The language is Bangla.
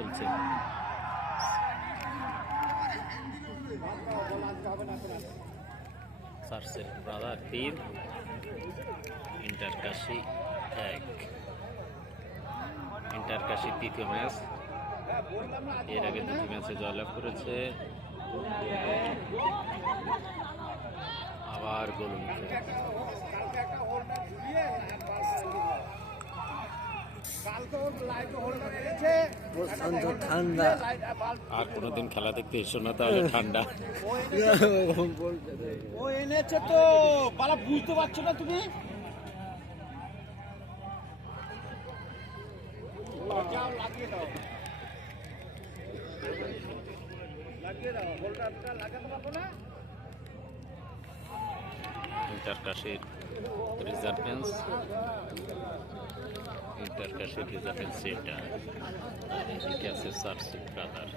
চলছে। সার্সেল ব্রাদার 3, ইন্টারকাশি 1। ইন্টারকাশি তৃতীয় ম্যাচ, এর আগে 2টি ম্যাচে জয়লাভ করেছে। আবার গোল মুখে। ঠান্ডা আর কোনোদিন খেলা দেখতে এসো না, তাহলে ঠান্ডা। ও এনেছে তো বালা, বুঝতে পারছো না তুমি? লাগিয়ে দাও, লাগাতে পারবো না। ইন্টারকাশির রিজার্ভেন্স, ইন্টারকাশির রিজার্ভেন্স এটা, আর এদিকে আছে সার্সেল ব্রাদার।